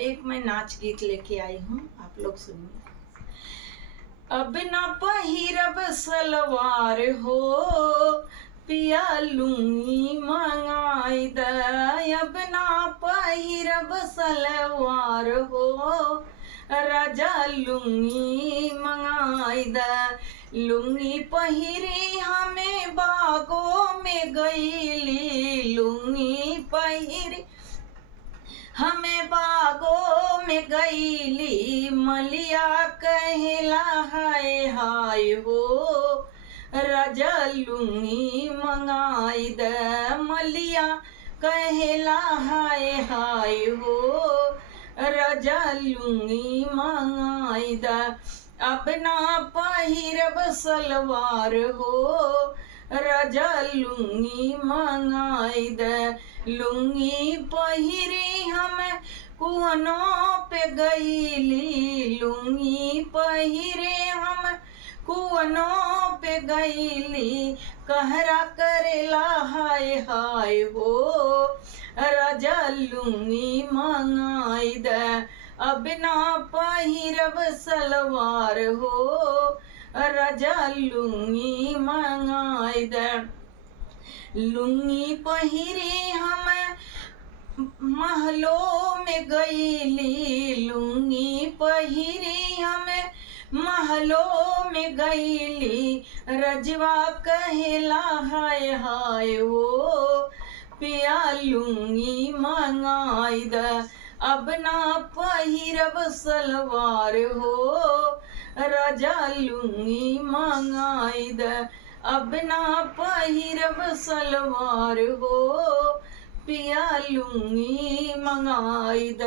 एक मैं नाच गीत लेके आई हूँ, आप लोग सुनिए। अब ना पहिरब सलवार हो, पिया लुंगी मंगाई द। अब ना पहिरब सलवार हो, राजा लुंगी मंगाई द। लुंगी पहिरी हमें बागों में गईली, लुंगी पहिरी हमें बागों में गईली। मलिया कहला हाय हाय हो, राजा लुंगी मंगाई द। मलिया कहला हाय हाय हो, राजा लुंगी मंगाई द। अब ना पहिरब सलवार हो, राजा लुंगी मंगाई द। लुंगी पहिरी हम कुआनों पे गईली, लुंगी पहिरे हम कुआनों पे गईली। कहरा करेला हाय हाय हो, राजा लुंगी मंगाई द। अब ना पहिरब सलवार हो, राजा लुंगी मंगाई द। लुंगी पहिरी हम महलों में गईली, लुंगी पहिरी हम महलों में गईली। रजवा कहला हाय हाय हो, पिया लुंगी मंगाई द। अब ना पहिरब सलवार हो, राजा लुंगी मंगाई द। अब ना पहिरब सलवार हो, पिया लुंगी मंगाई द।